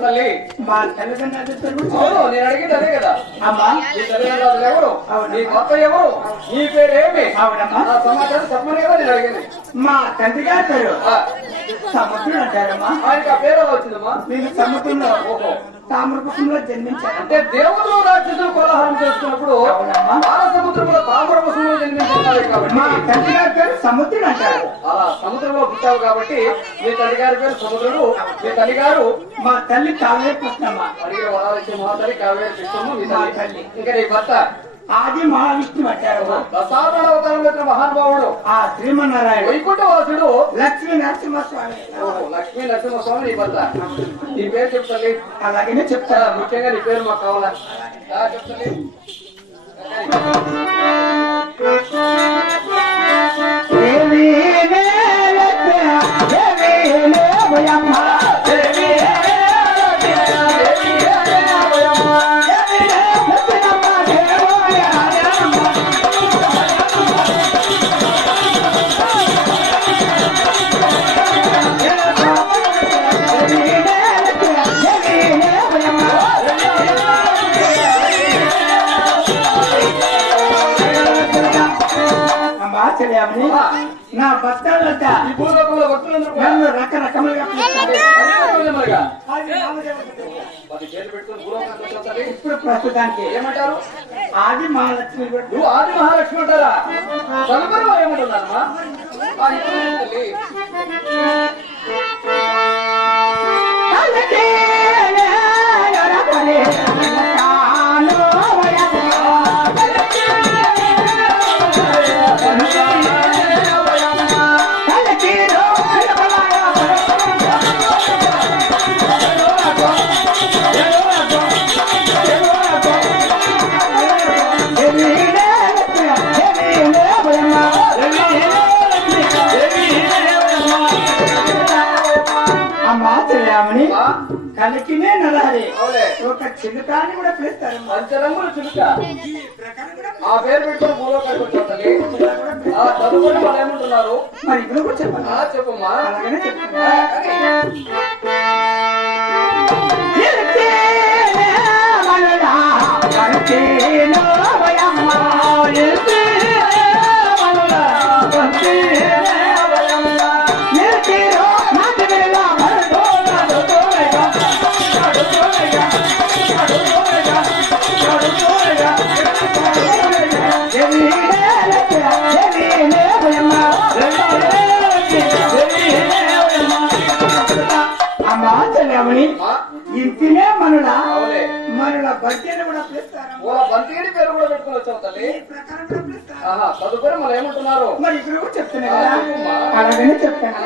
తల్లి మా తల్లిదండ్రులు నేను అడిగింది అదే కదా అమ్మా నీ తల్లిదండ్రులు ఎవరు నీ భర్త ఎవరు నీ పేరేమి అవునమ్మా సమాచారం చెప్పమని కదా నేను అడిగింది మా తండ్రి గారి పేరు సముద్రుడు అంటారమ్మా ఆయనకి ఆ పేరు ఎలా వచ్చిందమ్మా నేను సముద్రంలో తామ్రపుష్పంలో జన్మించాను అంటే దేవుడు రాక్షసులు కోలాహలం చేసుకున్నప్పుడు బాల సముద్రంలో తామ్రపుష్పంలో జన్మించుకున్నారు కాబట్టి మా తండ్రి గారి పేరు సముద్రుడు అంటారు అలా సముద్రంలో పుట్టావు కాబట్టి మీ తల్లి గారి పేరు సముద్రుడు మీ తల్లి గారు మా తల్లి కావ్య కృష్ణమ్మ అడిగిన వరాలకి మా తల్లి కావేరి కృష్ణమ్మ మీ తల్లి ఇంకా నీ భర్త ఆది మహావిష్ణు అంటారు దశావతార అవతారం వచ్చిన మహానుభావుడు ఆ శ్రీమన్నారాయణ వైకుంఠవాసుడు లక్ష్మీ నరసింహస్వామి లక్ష్మీ నరసింహస్వామి నీ భర్త నీ పేరు చెప్తాలి అలాగనే చెప్తారా ముఖ్యంగా నీ పేరు మాకు కావాలా చెప్తాలి నా భక్తులంట ఈ భూలోకంలో భక్తులందరూ నన్ను రకరకములుగా ఇప్పుడు ప్రస్తుతానికి ఏమంటారు ఆది మహాలక్ష్మి నువ్వు ఆది మహాలక్ష్మి అంటారా తదుపరి ఏమంటున్నారమ్మా కలికినే నరాలి ఒక చిలుకాన్ని కూడా పిలుస్తారు పంచరంగులు చిలుక ఆ పేరు పెట్టుకుని భూలోకానికి వచ్చాలి చదువుకొని వాళ్ళు ఏమంటున్నారు మరి ఇప్పుడు కూడా చెప్పండి చెప్పమ్మా అలాగనే చెప్తున్నా ఇంటినే మనుల మనుల బంతిని కూడా పిలుస్తారు బంతిని పేరు కూడా పెట్టుకుని వచ్చావు తల్లి తదుపరి మరి ఏమంటున్నారు మరి ఇప్పుడు కూడా చెప్తున్నా అలాగనే చెప్తాను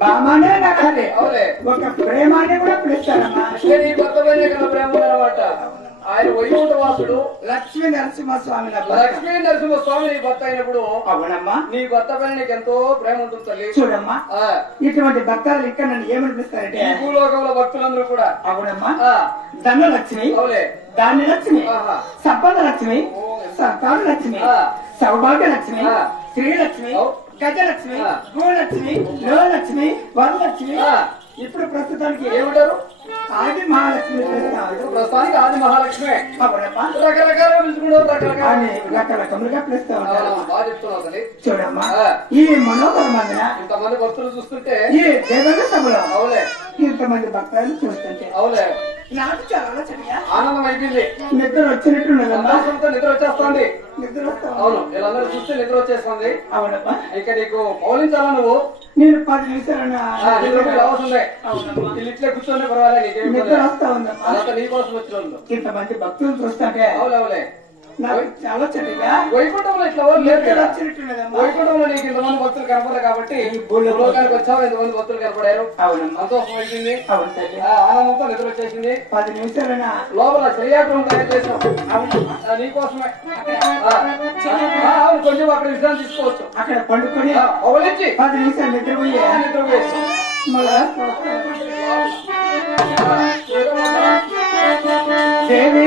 బామానే నడాలి ఒక ప్రేమాన్ని కూడా పిలుస్తారమ్మా ప్రేమ అనమాట ఆయన వైకుంఠవాసుడు లక్ష్మీ నరసింహస్వామి లక్ష్మీ నరసింహస్వామి నీ భర్త అయినప్పుడు అవునమ్మా నీ భర్త పైన నీకు ఎంతో ప్రేమ ఉంటుంది తల్లి చూడమ్మా ఇటువంటి భక్తులు ఇక్కడ నన్ను ఏమనిపిస్తారంటే ఈ భూలోకంలో భక్తులందరూ కూడా అవునమ్మా ధనలక్ష్మి ధాన్య లక్ష్మి సంపద లక్ష్మి సంతాన లక్ష్మి సౌభాగ్య లక్ష్మి శ్రీలక్ష్మి గజలక్ష్మి భూలక్ష్మి లోలక్ష్మి వరలక్ష్మి ఇప్పుడు ప్రస్తుతానికి ఏమంటారు ఆది మహాలక్ష్మి ప్రస్తుతానికి ఆది మహాలక్ష్మి రకరకాల పిలుచుకుంటారు రకరకములుగా పిలుస్తా ఉంటారు బాగా చెప్తున్నావు చూడమ్మా ఈ మనోహరమైన ఇంతమంది భక్తులు చూస్తుంటే ఈ దేవత సభలో అవులే ఇంతమంది భక్తులను చూస్తుంటే అవులే నాకు చాలా చదివా ఆనందం అయిపోయింది నిద్ర వచ్చినట్టున్నదమ్మా నిద్ర వచ్చేస్తుంది నిద్ర వస్తా అవును వీళ్ళందరూ చూస్తే నిద్ర వచ్చేస్తుంది అవునమ్మా ఇక నీకు పౌలించాలా నువ్వు నేను 10 నిమిషాలు అవసరం ఇట్లే కూర్చొని పర్వాలేదు నిద్ర వస్తా ఉందమ్మా నీ కోసం వచ్చిన ఇంతమంది భక్తులు చూస్తుంటే అవులే నాకు చాలా చెట్టుగా వైకుంఠంలో ఇట్లా వాళ్ళు లేరు కదా. వచ్చినట్టున్నదమ్మా. వైకుంఠంలో నీకు ఇంతమంది భక్తులు కనపడరు కాబట్టి లోకానికి వచ్చావు, ఎంతమంది భక్తులు కనపడారు. అవునమ్మా. సంతోషం వచ్చింది, అవును తల్లి. ఆనందంతో నిద్ర వచ్చేసింది. 10 నిమిషాలైనా లోపల శరీరం తయారు చేసాం నీకోసమే. అవును, కొంచెం అక్కడ విశ్రాంతి తీసుకోవచ్చు. అక్కడ పండుకొని అవలించి 10 నిమిషాలు నిద్రపోయి నిద్రపోయేసి దేవి